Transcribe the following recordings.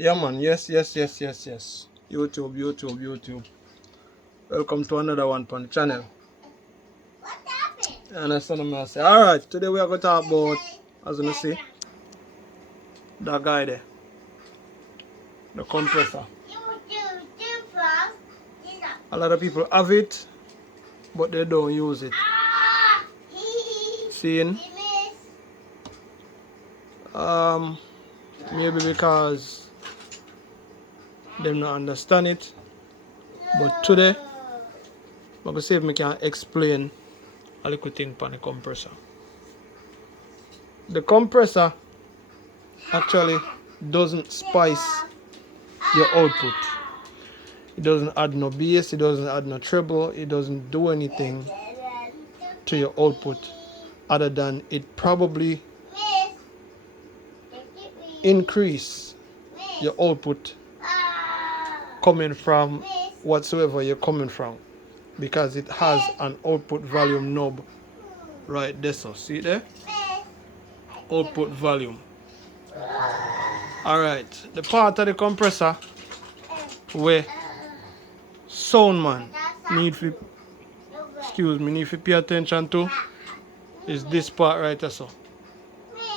Yeah, man. Yes. YouTube. Welcome to another one on the channel. What happened? You understand what I say? Alright, today we are going to talk about, as you see, that guy there, the compressor. A lot of people have it, but they don't use it. Seeing? Maybe because they don't understand it. But today, I'm going to see if I can explain a little thing on the compressor. The compressor actually doesn't spice your output. It doesn't add no bass, it doesn't add no treble, it doesn't do anything to your output other than it probably increase your output coming from whatsoever you're coming from, because it has an output volume knob right there. So see there, output volume. Alright, the part of the compressor where sound man need to pay attention to is this part right there. So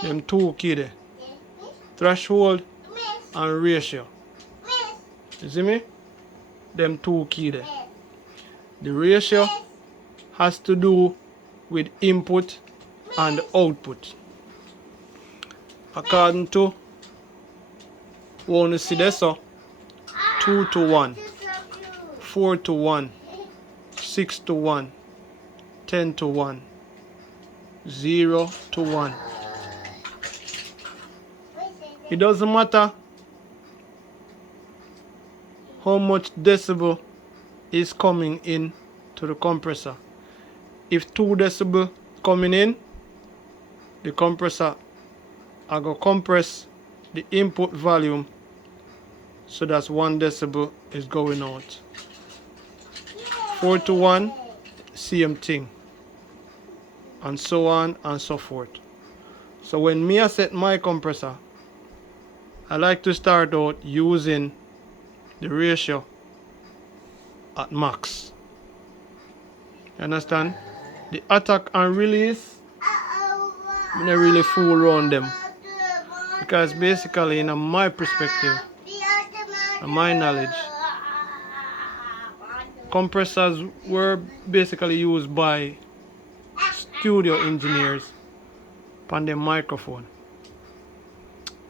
them two key there, threshold and ratio. You see me? Them two key there. The ratio has to do with input and output. According to what you see there, so 2 to 1, 4 to 1, 6 to 1, 10 to 1, 0 to 1. It doesn't matter how much decibel is coming in to the compressor. If 2 decibel coming in, the compressor I go compress the input volume so that's 1 decibel is going out. 4 to 1, same thing, and so on and so forth. So when me I set my compressor, I like to start out using the ratio at max. You understand? The attack and release, I don't really fool around them, because basically in my perspective and my knowledge, compressors were basically used by studio engineers on their microphone.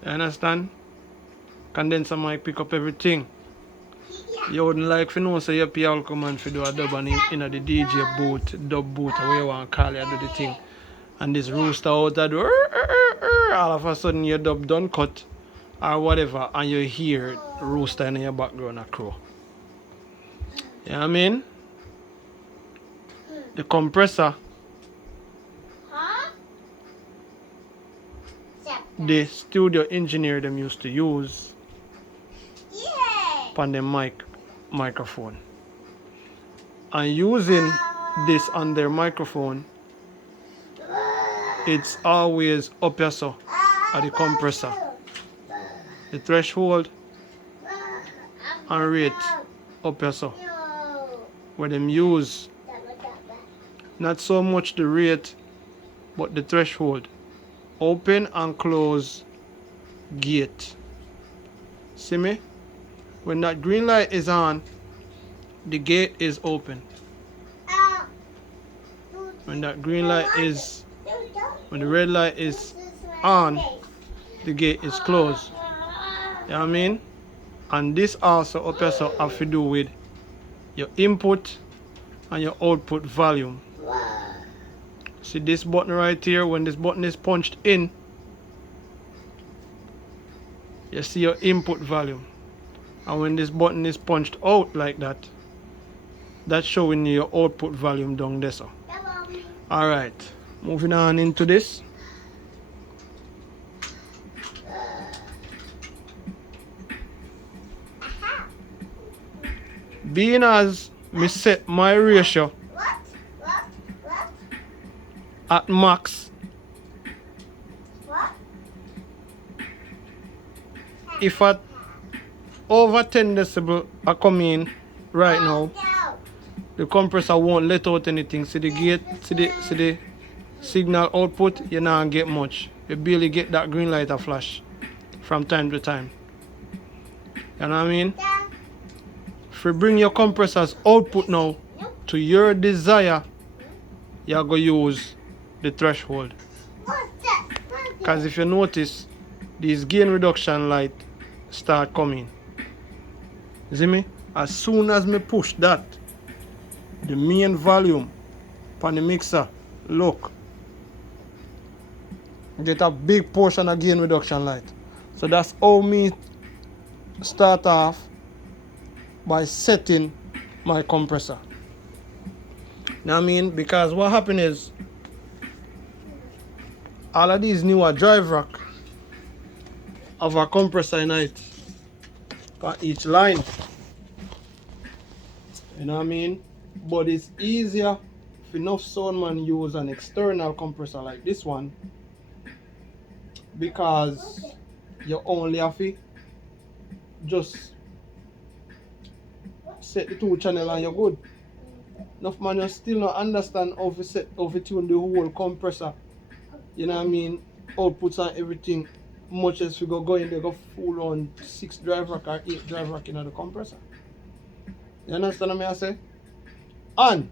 You understand? Condenser mic pick up everything. You wouldn't like to know, so you pay all command to do a dub and in the DJ booth, dub booth, or where you want to call it, do the thing. And this rooster out there do, all of a sudden your dub done cut or whatever, and you hear rooster in your background a crow. You know what I mean? The compressor, the studio engineer them used to use on the microphone, and using this on their microphone, it's always up here so at the compressor, the threshold and rate up here so, where them use not so much the rate but the threshold, open and close gate. See me? When that green light is on, the gate is open. When that green light is, when the red light is on, the gate is closed. You know what I mean? And this also up here so have to do with your input and your output volume. See this button right here, when this button is punched in, you see your input volume. And when this button is punched out like that, that's showing you your output volume down there. So alright, moving on into this. Being as me set my ratio at max, if over 10 decibel are coming right now, the compressor won't let out anything. See the gate, see the signal output, you not get much. You barely get that green light a flash from time to time. You know what I mean? If you bring your compressor's output now to your desire, you're going to use the threshold. Because if you notice, these gain reduction light start coming. You see me? As soon as me push that, the main volume on the mixer, look, get a big portion of gain reduction light. So that's how me start off by setting my compressor. Now I mean, because what happened is, all of these newer drive rack have a compressor in it for each line. You know what I mean? But it's easier if enough soundman use an external compressor like this one, because you only have to just set the 2 channel and you're good. Enough man you still not understand how to tune the whole compressor. You know what I mean? Outputs and everything. Much as we go in, they go full on 6 drive rack or 8 drive rack in the compressor. You understand what I say? And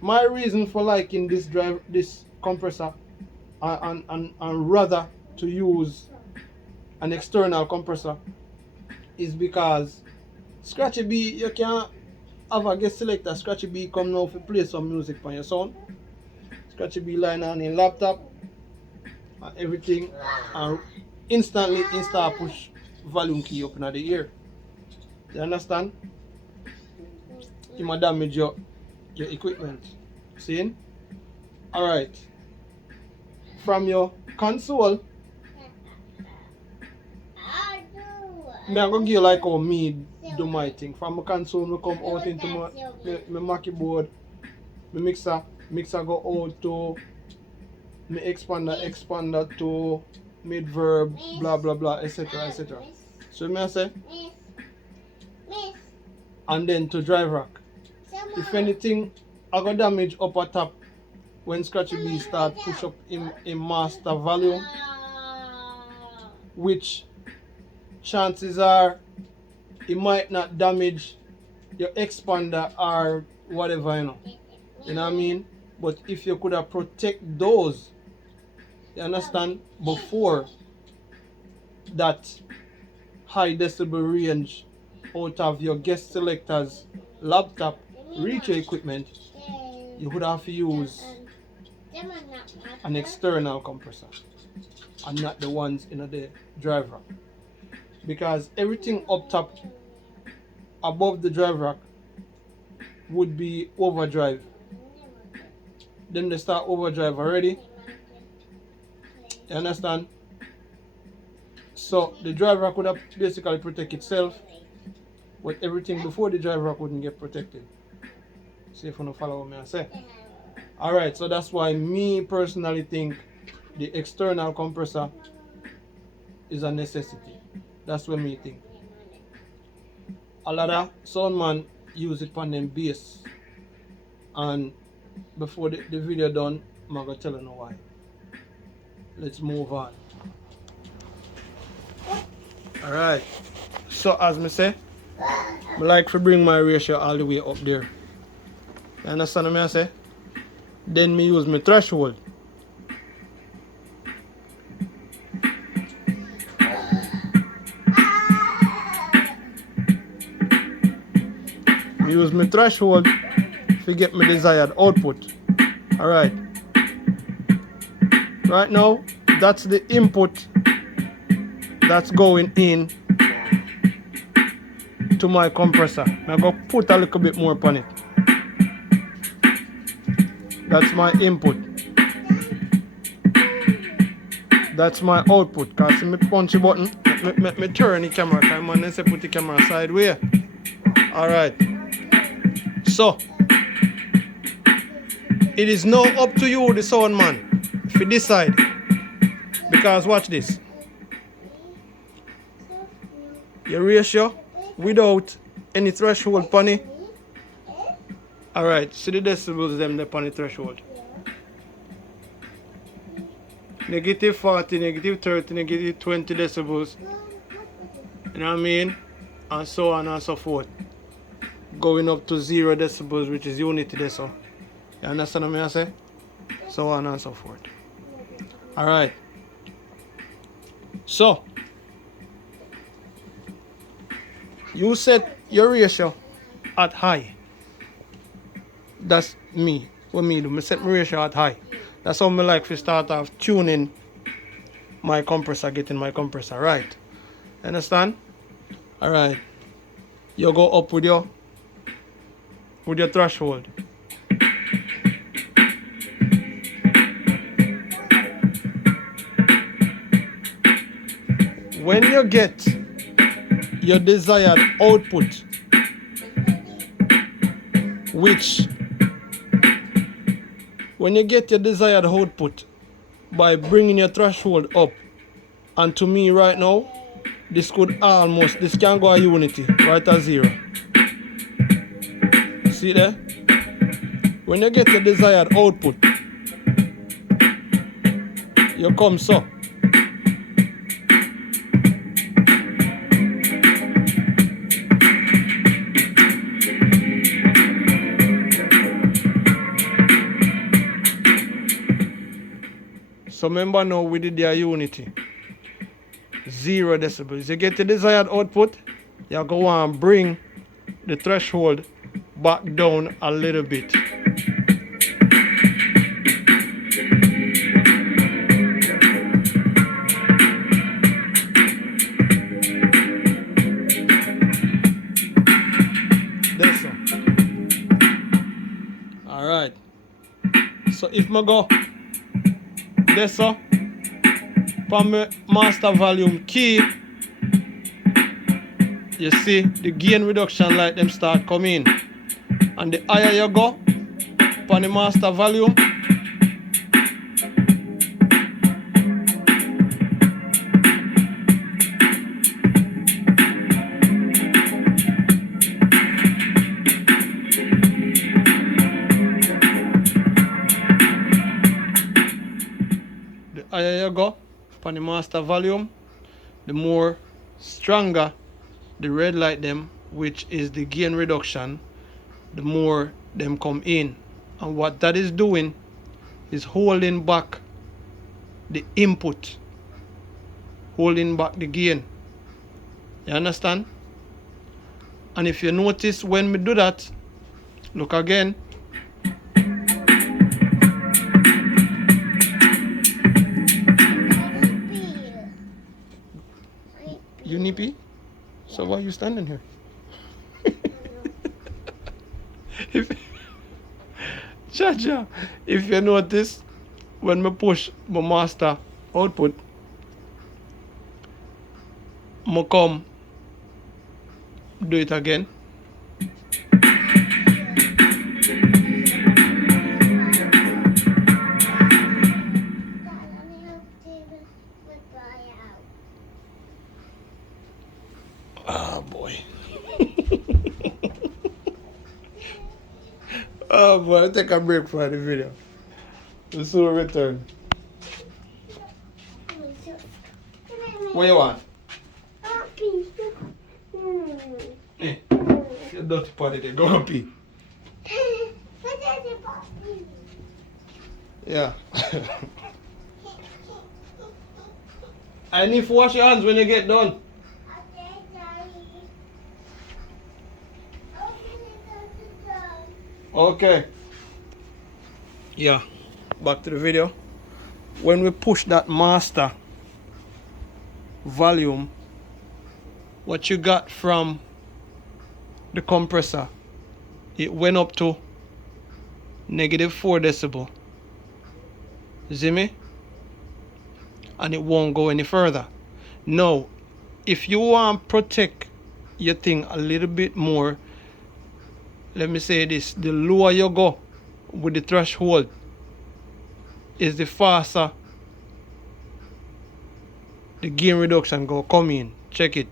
my reason for liking this compressor and rather to use an external compressor is because Scratchy B, you can have a guest selector. Scratchy B come now to play some music on your sound. Scratchy B line on your laptop and everything, and instantly push volume key up in the ear. You understand? You might damage your equipment. See? Alright. From your console, I'm going to give you like how me do my thing. From my console, I come out into my Mackie board, my mixer go out to my expander to mid-verb, blah blah blah, etc. etc. So I say, and then to drive rack. If anything, I got damage up at top when Scratchy B start push up in master volume, which chances are it might not damage your expander or whatever, you know what I mean? But if you could have protect those, you understand, before that high decibel range out of your guest selector's laptop reach your equipment, you would have to use an external compressor and not the ones in the drive rack, because everything up top above the drive rack would be overdrive. Then they start overdrive already. You understand? So the drive rack would have basically protect itself, but everything before the drive rack wouldn't get protected. See if you don't follow what me I say. Alright, so that's why me personally think the external compressor is a necessity. That's what me think. A lot of soundman use it on them bass, and before the video done, I'm gonna tell you why. Let's move on. Alright, so as me say, I like to bring my ratio all the way up there. You understand what I say? Then me use my threshold. Me use my threshold to get my desired output. Alright. Right now, that's the input that's going in to my compressor. I'm going to put a little bit more upon it. That's my input. That's my output. Because see me punch the button, me turn the camera. Because man, let's put the camera sideways. Alright. So, it is now up to you, the sound man, if you decide. Because watch this. your ratio without any threshold pony. Alright, see the decibels them the pony threshold. Negative 40, negative 30, negative 20 decibels. You know what I mean? And so on and so forth. Going up to 0 decibels, which is unity decibel. You understand what I say? So on and so forth. Alright. So, you set your ratio at high. That's me. What me do? I set my ratio at high. That's how I like to start off tuning my compressor, getting my compressor right. Understand? Alright. You go up with your threshold. When you get your desired output, when you get your desired output by bringing your threshold up, and to me right now, this can go a unity, right at 0. See there? When you get your desired output, you come so. So remember now we did their unity. 0 decibels. You get the desired output, you go and bring the threshold back down a little bit. That's all. Alright. So if I go this so from my master volume key, you see the gain reduction light them start coming. And the higher you go from the master volume, the master volume, the more stronger the red light them, which is the gain reduction, the more them come in. And what that is doing is holding back the input, holding back the gain. You understand? And if you notice when we do that, look again. You nippy? So why are you standing here? If you notice, when I push my master output, I come do it again. Ah, boy. Oh boy, I'll take a break for the video. We'll soon return. What you want? Hey, you dirty potty there. Go and pee. Yeah. I need to wash your hands when you get done. Okay. Yeah. Back to the video. When we push that master volume, what you got from the compressor, it went up to -4 decibel. You see me? And it won't go any further. Now, if you want to protect your thing a little bit more, let me say this, the lower you go with the threshold is the faster the gain reduction go come in. Check it.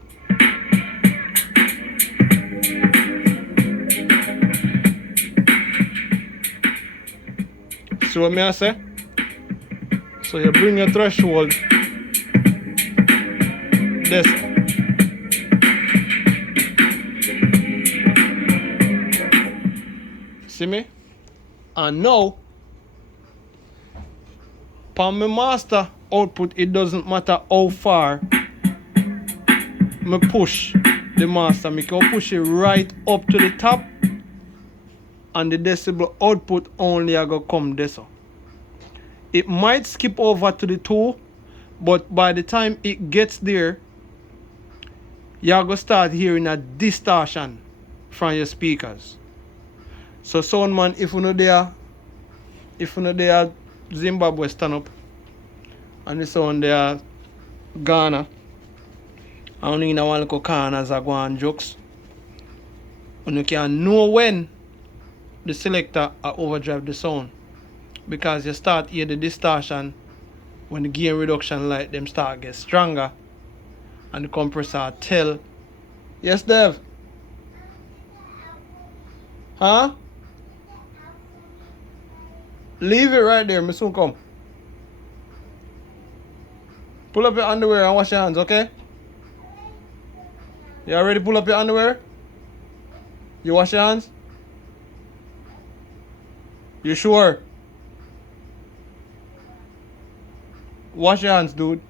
See what I say? So you bring your threshold this. See me? And now, for my master output, it doesn't matter how far me push the master. I can push it right up to the top, and the decibel output only are gonna come this. It might skip over to the 2, but by the time it gets there, you're gonna start hearing a distortion from your speakers. So sound man, if you know there Zimbabwe stand up and the sound there Ghana, I don't know one little corners are going jokes. And you can know when the selector overdrive the sound, because you start hear the distortion when the gain reduction light them start get stronger, and the compressor tell. Yes, Dev? Huh? Leave it right there, me soon come. Pull up your underwear and wash your hands, okay? You already pull up your underwear? You wash your hands? You sure? Wash your hands, dude.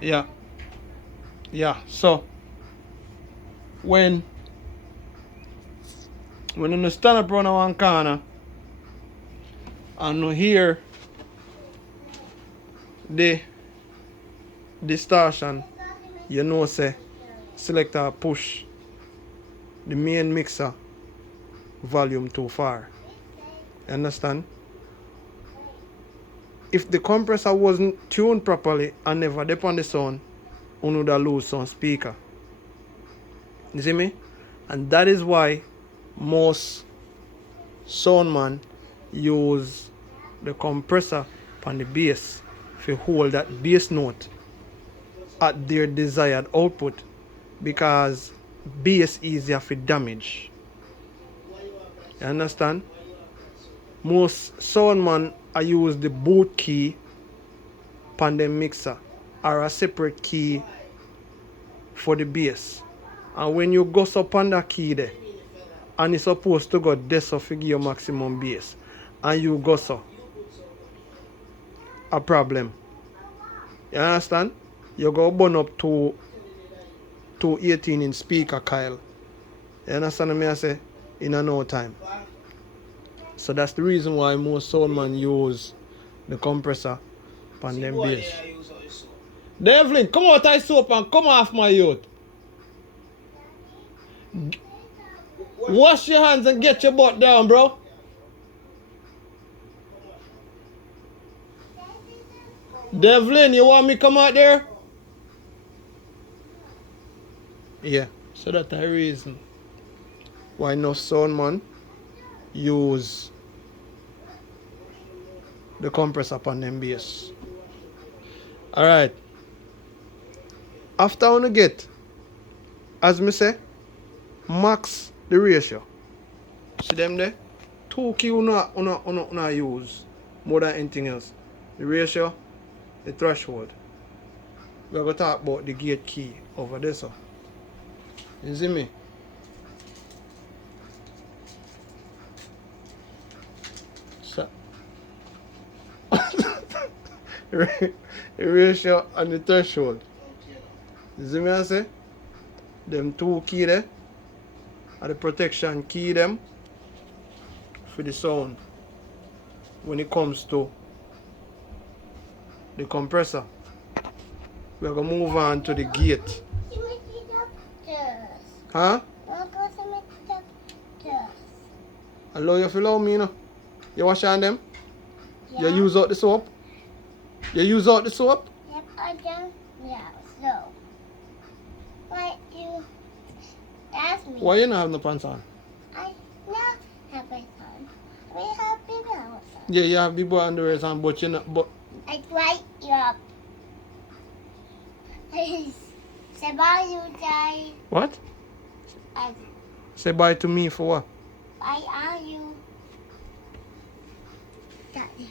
Yeah. Yeah, so when you stand up around one corner and you hear the distortion, you know say selector push the main mixer volume too far. You understand? If the compressor wasn't tuned properly and never dip on the sound, you would lose some speaker. You see me? And that is why most soundman use the compressor on the bass to hold that bass note at their desired output, because bass easier for damage. You understand? Most soundman I use the boot key on the mixer or a separate key for the bass. And when you go up on that key there, and it's supposed to go this so to give you maximum bass, and you go so, a problem. You understand? You go burn up to 18-inch speaker coil. You understand me I say? In a no time. So that's the reason why most soundman use the compressor on them bass. Devlin, come out of soap and come off my youth. Wash your hands and get your butt down, bro. Devlin, you want me come out there? Yeah, so that's the reason why no soundman use the compressor upon them bass. Alright. After you get, as me say, max the ratio. See them there? 2 key you not use more than anything else. The ratio, the threshold. We're going to talk about the gate key over there, so. You see me? So. The ratio and the threshold. You see me I say? Them 2 key there are the protection key them for the sound when it comes to the compressor. We're going to move on to the gate. Huh? Allow you to allow me, you know? You wash on them? Yeah. You use out the soap? You use out the soap? Yep, I don't. Yeah, so. Why you ask me? Why you not have no pants on? I not have my son. We have big house. Yeah, you have big boy underwear on, but you not, but... I write you up. Say bye, you die. What? Say bye to me for what? Bye, are you? Daddy,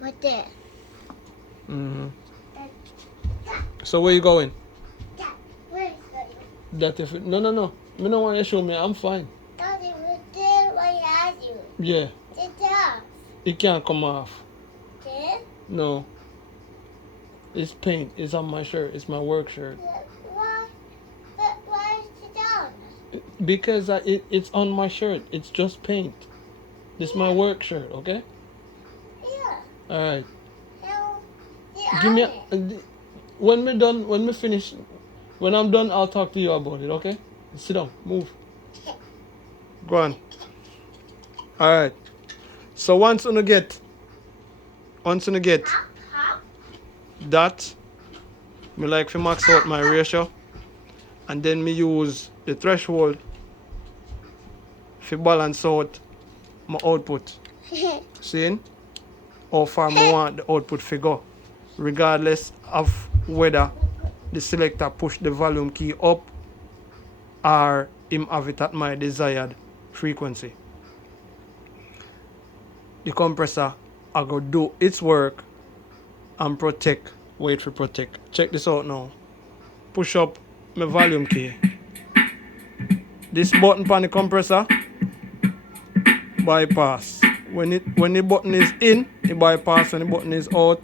right there. Mm-hmm. Dad, So where you going? Dad, where is it? That if no. Me don't want you to show me. I'm fine. Daddy, right there, why are you? Yeah. Sit down. It can't come off. There? No. It's paint. It's on my shirt. It's my work shirt. Why? But why sit down? Because it's on my shirt. It's just paint. This is my work shirt, okay? Yeah. Alright. No. Give me when we finish, when I'm done, I'll talk to you about it, okay? Sit down. Move. Go on. Alright. So once you get Huh? that, me like to max out my ratio, and then me use the threshold to balance out my output. See how far I want the output to go, regardless of whether the selector push the volume key up or him have it at my desired frequency. The compressor I go do its work and protect, wait for protect. Check this out now. Push up my volume key. This button on the compressor bypass. When the button is in, it bypass. When the button is out,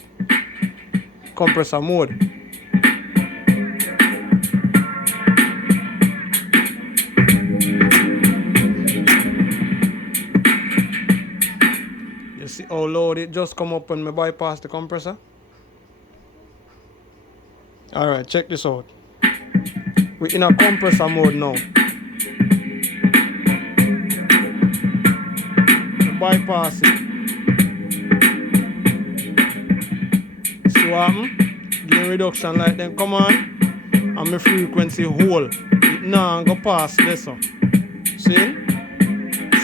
compressor mode. You see how loud it just come up when I bypass the compressor? Alright, check this out. We're in a compressor mode now. Bypass it. See what happen? Gain reduction light then come on, and my frequency hold. It now go past this one. See?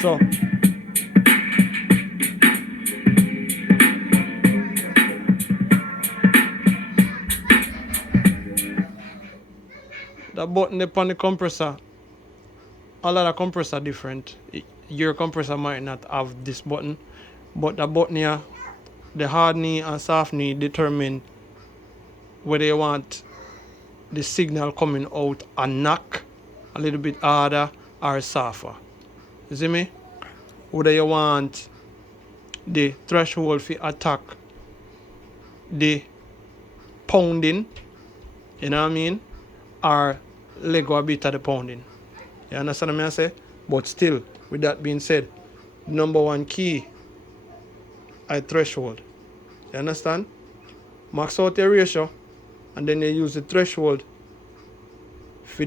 So the button upon the compressor, all of the compressor different. Your compressor might not have this button, but the button here, the hard knee and soft knee determine whether you want the signal coming out a knock, a little bit harder or softer. You see me? Whether you want the threshold to attack the pounding, you know what I mean? Or let go a bit of the pounding. You understand what I say? But still, with that being said, number one key is threshold. You understand? Max out your ratio, and then you use the threshold for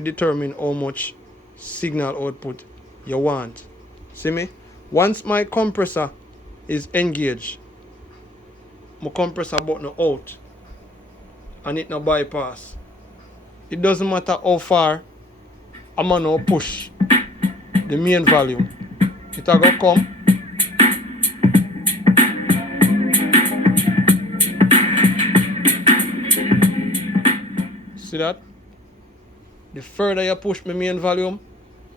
determine how much signal output you want. See me? Once my compressor is engaged, my compressor button out, and it no bypass. It doesn't matter how far I'm gonna push the main volume. It a go come. See that? The further you push my main volume,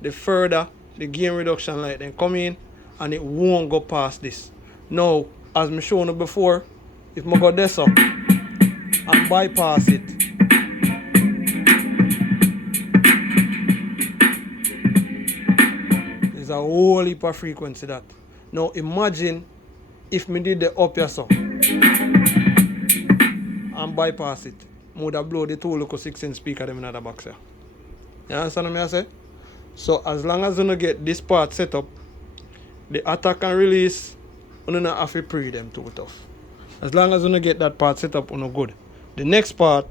the further the gain reduction light then come in, and it won't go past this. Now, as I shown you before, if I go this up and bypass it, there's a whole heap of frequency that. Now imagine if me did the up here so and bypass it, I would have blow the two local 6-inch speaker them in the box here. You understand what I say? So as long as you don't get this part set up, the attack and release, you don't have to pre them too tough. As long as you don't get that part set up, you know good. The next part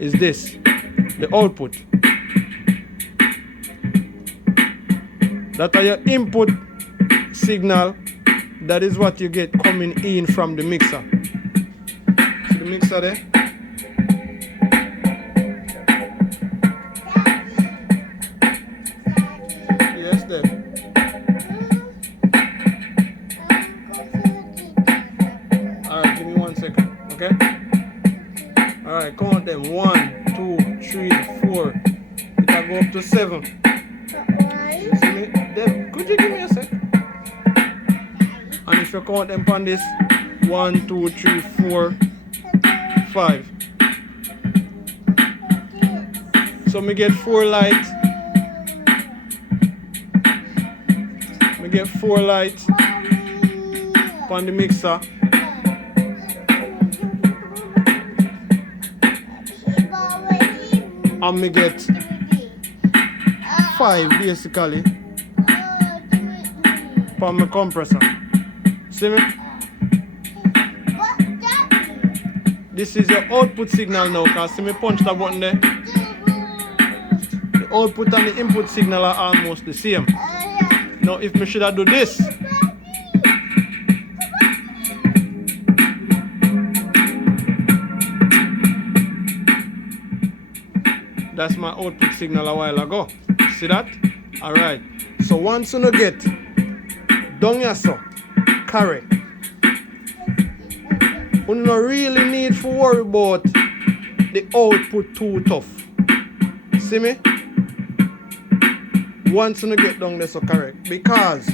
is this, the output. That are your input signal. That is what you get coming in from the mixer. See the mixer there? Yes, there. Alright, give me 1 second, okay? Alright, count them. 1, 2, 3, 4. It'll go up to 7. You see me? Then, could you give me a sec? if you count them on this, 1, 2, 3, 4, 5. So me get 4 lights. Me get 4 lights on the mixer. And me get 5 basically on my compressor. See me? This is your output signal now, because see me punch that button there. The output and the input signal are almost the same. Now if me should have do this, that's my output signal a while ago. See that? Alright. So once you get down here so correct, you no really need to worry about the output too tough. See me? Once you get down there so correct, because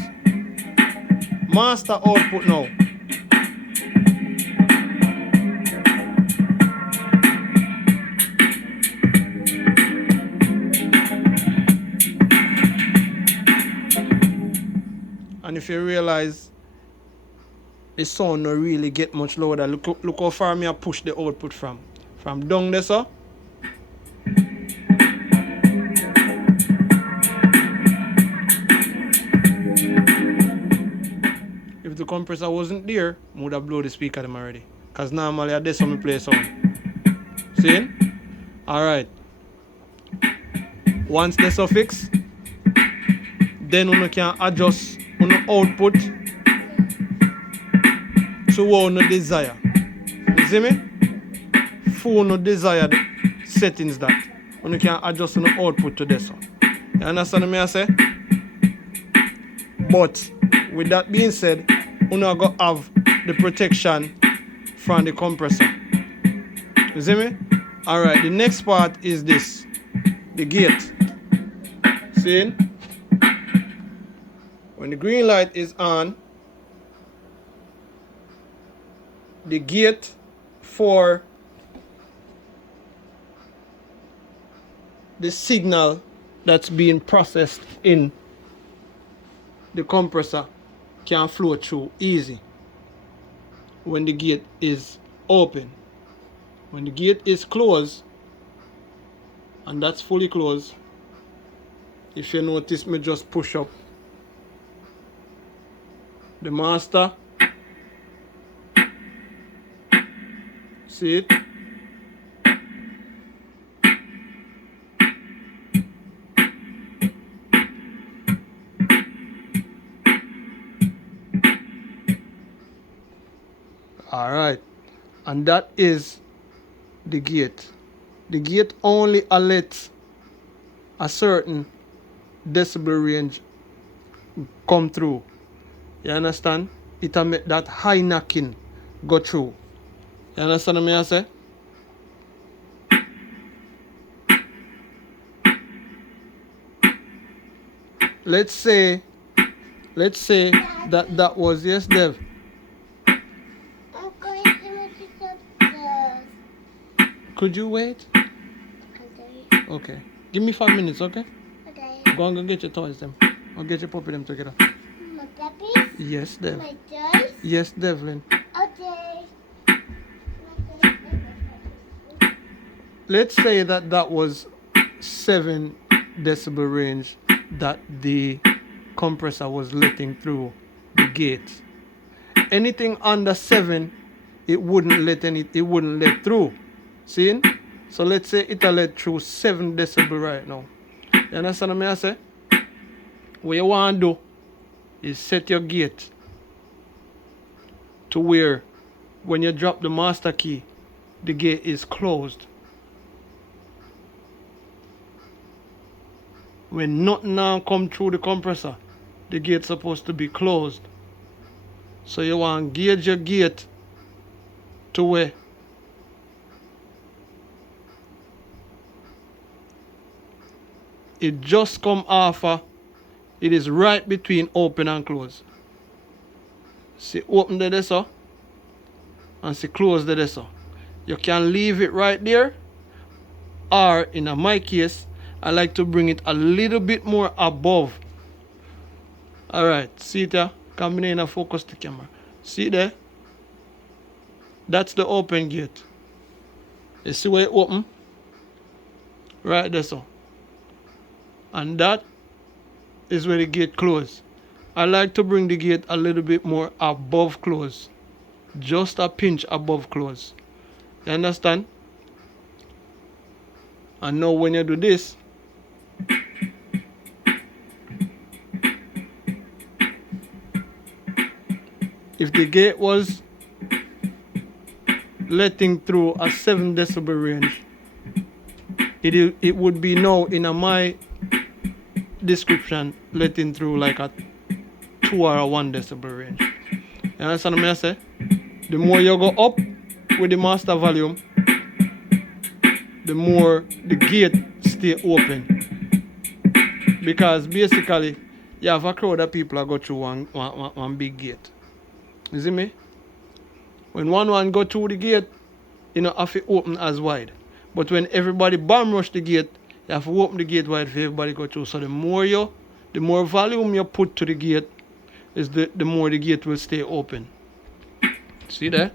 master output now. And if you realize the sound no really get much louder, look how far me I push the output from down there so. If the compressor wasn't there, I would have blown the speaker them already. Because normally I did some play sound. See? Alright. Once this is fixed, then you can adjust on the output to what you desire. You see me? For no desired settings that you can adjust on the output to this one. You understand what I say? But with that being said, you are going to have the protection from the compressor. You see me? Alright, the next part is this. The gate. See? When the green light is on, the gate for the signal that's being processed in the compressor can flow through easy when the gate is open. When the gate is closed, and that's fully closed, if you notice me just push up the master, see it? Alright, and that is the gate. The gate only lets a certain decibel range come through. You understand? It'll make that high knocking go through. You understand what I say? Let's say that was, yes, Dev. I'm going to make it Could you wait? Okay. Okay. Give me 5 minutes, okay? Okay. Go and go get your toys them. Or get your puppy them together. My puppies? Yes, Dev. My toys? Yes, Devlin. Okay. Let's say that was 7 decibel range that the compressor was letting through the gate. Anything under 7, it wouldn't let through. See? So let's say it'll let through 7 decibel right now. You understand what I say? What you want to do is set your gate to where when you drop the master key, the gate is closed. When nothing now come through the compressor, the gate's supposed to be closed. So you want to gauge your gate to where it just come off, it is right between open and close. See open the so and see close the so. You can leave it right there, or in my case, I like to bring it a little bit more above. Alright, see it there? Coming in and focus the camera. See there? That's the open gate. You see where it open? Right there so. And that is where the gate close. I like to bring the gate a little bit more above close. Just a pinch above close. You understand? And now when you do this, if the gate was letting through a 7 decibel range, it would be now in my description letting through like a 2 or a 1 decibel range. You understand what I say? The more you go up with the master volume, the more the gate stay open. Because basically, you have a crowd of people that go through one big gate. You see me? When one go through the gate, you know, have to open as wide. But when everybody bomb rush the gate, you have to open the gate wide for everybody go through. So the more volume you put to the gate, is the more the gate will stay open. See there?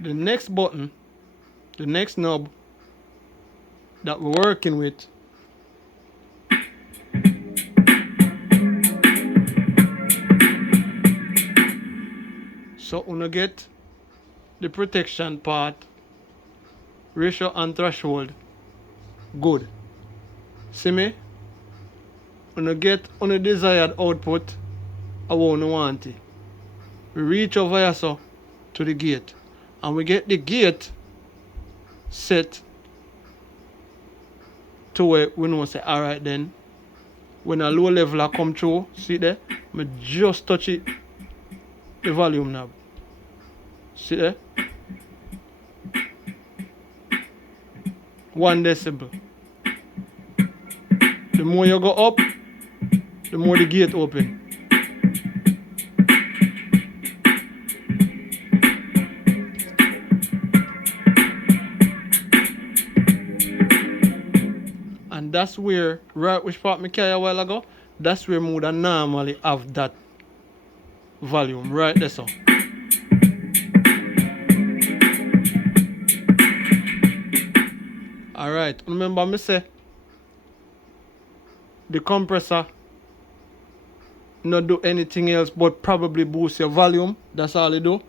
The next button, the next knob that we're working with so you get the protection part, ratio and threshold good. See me? You get on the desired output I want it. We reach over here so to the gate and we get the gate set to where we know say alright then when a low leveler come through, see there? I just touch it the volume knob. See there? 1 decibel. The more you go up, the more the gate open. And that's where, right which part I carry a while ago, that's where we would normally have that volume, right there so. Alright, remember me say the compressor not do anything else but probably boost your volume. That's all it do.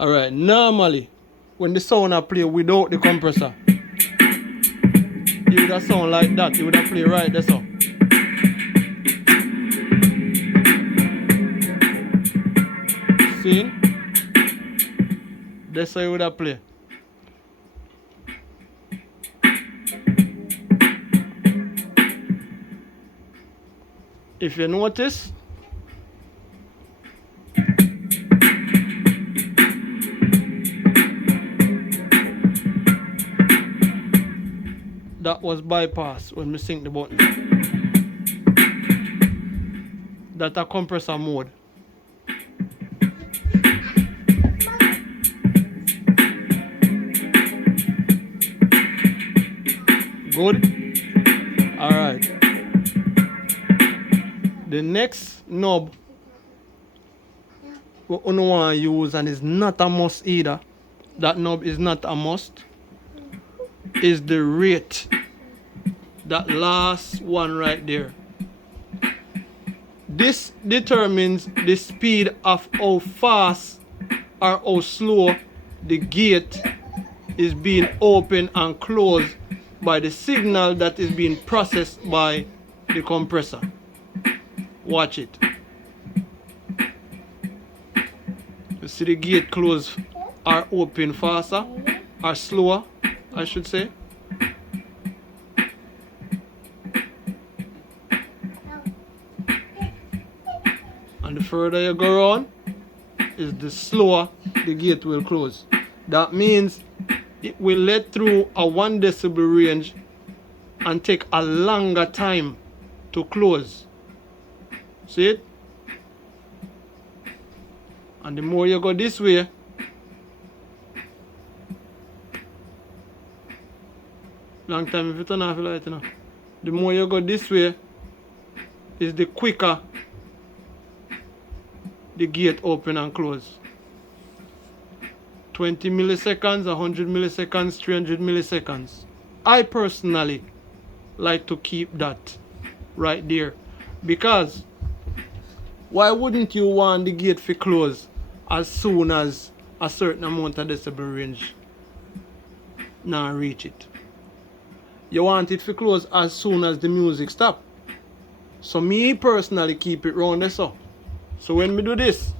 Alright, normally when the sound I play without the compressor, it would have sound like that. It would have play right there so. See? That's how it would have play. If you notice, that was bypass when we sync the button. That's a compressor mode. Good? Alright. The next knob we only want to use, and is not a must either, that knob is not a must, is the rate. That last one right there. This determines the speed of how fast or how slow the gate is being opened and closed by the signal that is being processed by the compressor. Watch it. You see the gate close or open faster or slower, I should say. And the further you go on, is the slower the gate will close. That means it will let through a 1 decibel range and take a longer time to close. See it? And the more you go this way, long time if you turn off the light, you know. The more you go this way, is the quicker the gate open and close. 20 milliseconds, 100 milliseconds, 300 milliseconds. I personally like to keep that right there, because why wouldn't you want the gate to close as soon as a certain amount of decibel range now reach it? You want it to close as soon as the music stop. So me personally keep it round there so. So when me do this,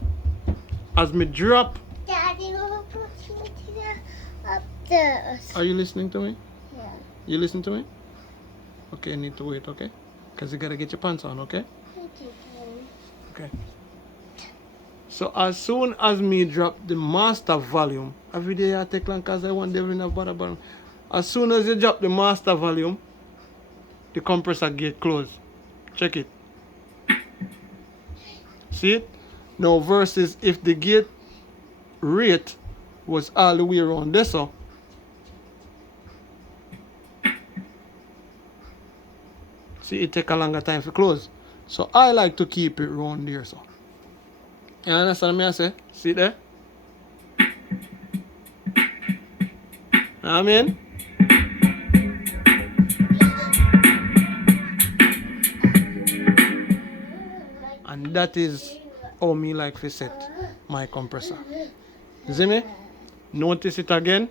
as me drop. Daddy, we'll push me to the upstairs. Are you listening to me? Yeah. You listen to me? Okay, I need to wait, okay? Because you gotta get your pants on, okay? Okay. So as soon as me drop the master volume, every day I take long because I want them in bottom. As soon as you drop the master volume, the compressor gate close. Check it. See it? Now versus if the gate rate was all the way around this, so see, it take a longer time to close. So I like to keep it round there, so. You understand me I say? See there? I mean? And that is how me like to set my compressor. You see me? Notice it again.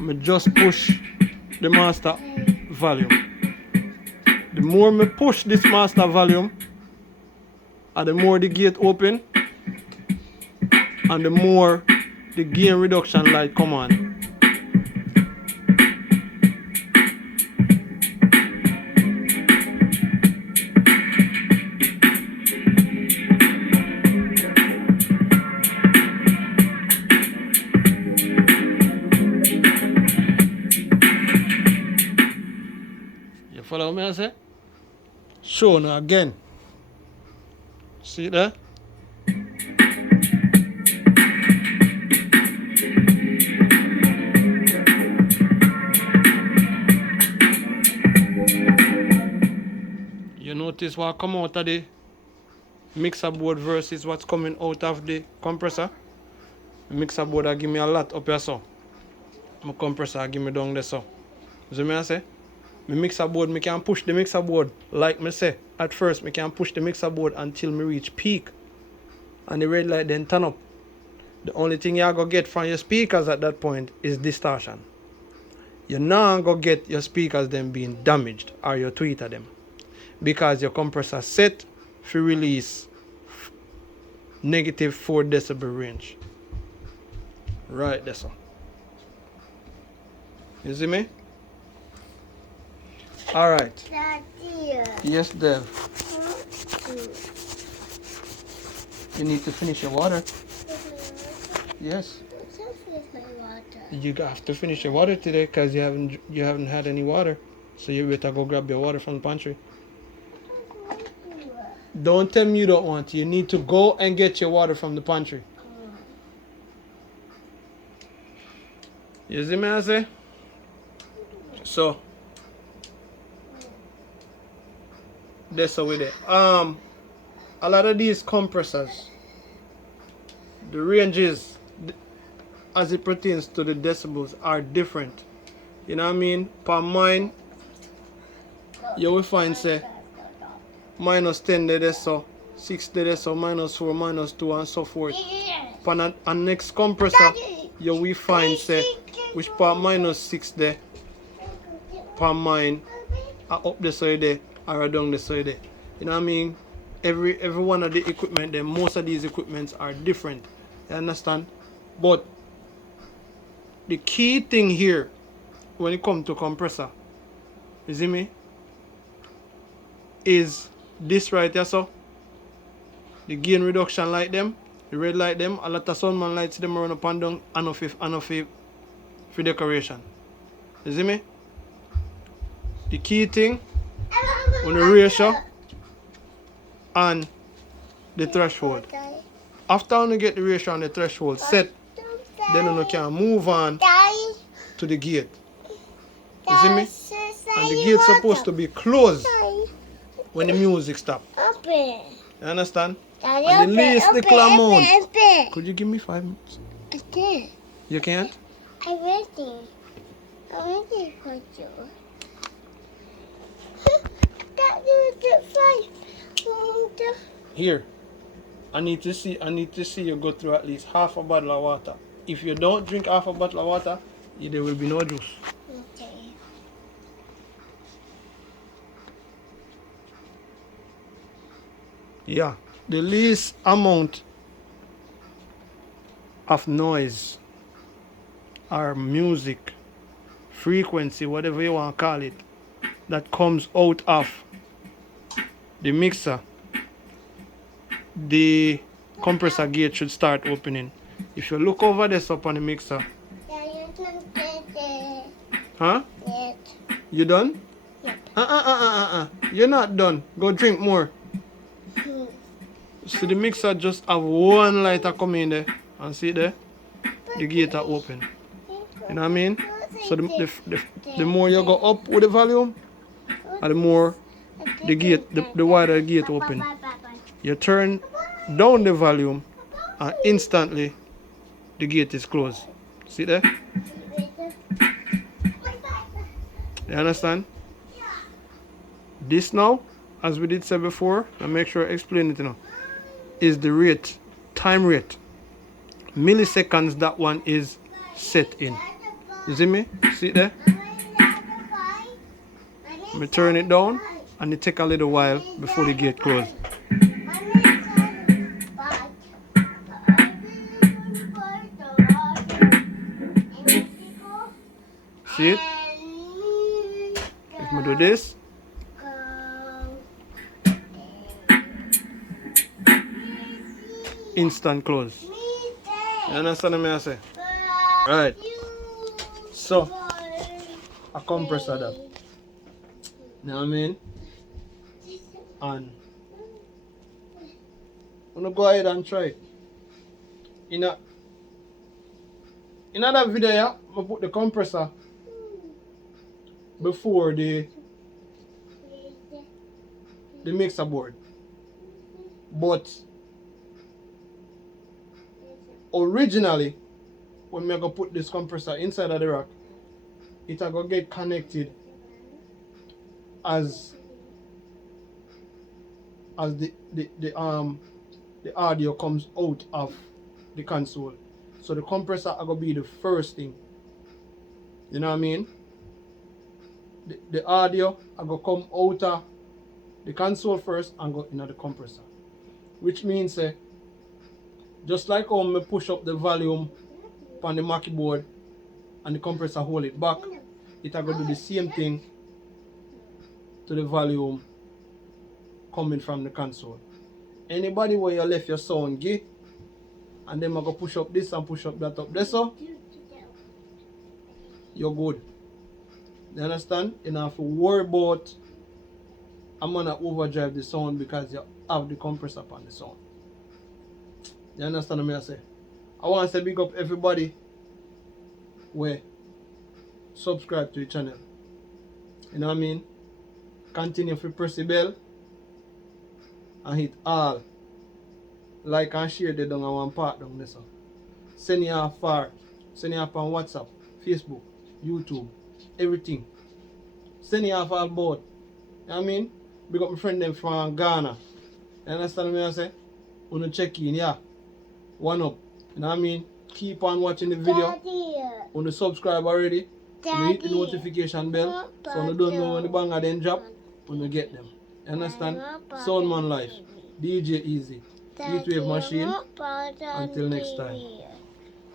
Me just push the master volume. The more me push this master volume, and the more the gate open, and the more the gain reduction light come on. You follow me I say? Show now again. See there? You notice what come out of the mixer board versus what's coming out of the compressor? The mixer board will give me a lot up here so. My compressor will give me down there so. You see me I say? My mixer board, me can push the mixer board like me say. At first, me can push the mixer board until me reach peak. And the red light then turn up. The only thing you go get from your speakers at that point is distortion. You're not going to get your speakers them being damaged or your tweeter them. Because your compressor set for release negative 4 decibel range. Right there, so. You see me? Alright. Daddy. Yes, Dev. You need to finish your water. Yes. You have to finish your water today because you haven't had any water. So you better go grab your water from the pantry. Don't tell me you don't want to. You need to go and get your water from the pantry. You see me I say? So that's how we there. A lot of these compressors, the ranges as it pertains to the decibels are different. You know what I mean? Per mine, you will find say minus 10 there so, 6 there so, minus 4, minus 2 and so forth. For a next compressor, you will find say which part minus 6 there per mine are up the side there or down the side there. You know what I mean? Every one of the equipment there, most of these equipments are different. You understand? But the key thing here when it comes to compressor, you see me, is this right here so. The gain reduction like them. The red light them, a lot of sunman lights them run up and down, and for decoration. You see me? The key thing on the ratio and the threshold. After you get the ratio and the threshold set, then you can move on to the gate. You see me? And the gate's supposed to be closed when the music stops. You understand? And the least little amount. Could you give me 5 minutes? I can't. You can't? I'm waiting. I'm waiting for you. That was the 5. Here. I need to see you go through at least half a bottle of water. If you don't drink half a bottle of water, there will be no juice. Okay. Yeah. The least amount of noise or music, frequency, whatever you want to call it, that comes out of the mixer, the compressor gate should start opening. If you look over this up on the mixer, huh? Yes. You done? Yep. You're not done. Go drink more. See, the mixer just have one lighter coming in there, and see there, the gate are open. You know what I mean? So the more you go up with the volume, and the more the wider the gate open. You turn down the volume, and instantly the gate is closed. See there? You understand? This now, as we did say before, and make sure I explain it now, is the rate, time rate. Milliseconds that one is set in. You see me? See it there? Let me turn it down, and it take a little while before the gate closes. See it? If I do this, instant close. You understand what I say? Right. So, a compressor that. You know what I mean? And I'm gonna go ahead and try it. In that video, yeah, I put the compressor before the mixer board. But originally, when I go put this compressor inside of the rack, it will get connected as the audio comes out of the console. So the compressor will be the first thing. You know what I mean? The audio will come out of the console first and go into the compressor. Which means just like how I push up the volume on the Mackie board and the compressor hold it back, it will do the same thing to the volume coming from the console. Anybody where you left your sound gate and then I go push up this and push up that up there, so you're good. You understand? You don't have to worry about I'm gonna overdrive the sound because you have the compressor on the sound. You understand what I say? I want to say big up everybody where subscribe to the channel. You know what I mean? Continue to press the bell and hit all. Like and share the down on one part down there. So. Send you off far. Send you off on WhatsApp, Facebook, YouTube, everything. Send you off all board. You know what I mean? Big up my friend them from Ghana. You understand what I say? Wanna check in, yeah. One up. You know what I mean? Keep on watching the video. Wanna subscribe already? Wanna hit the notification bell. So you don't know when the banger then drop. Wanna get them. You understand? Soundman Life. DJ Easy. Heatwave Machine. Until next time.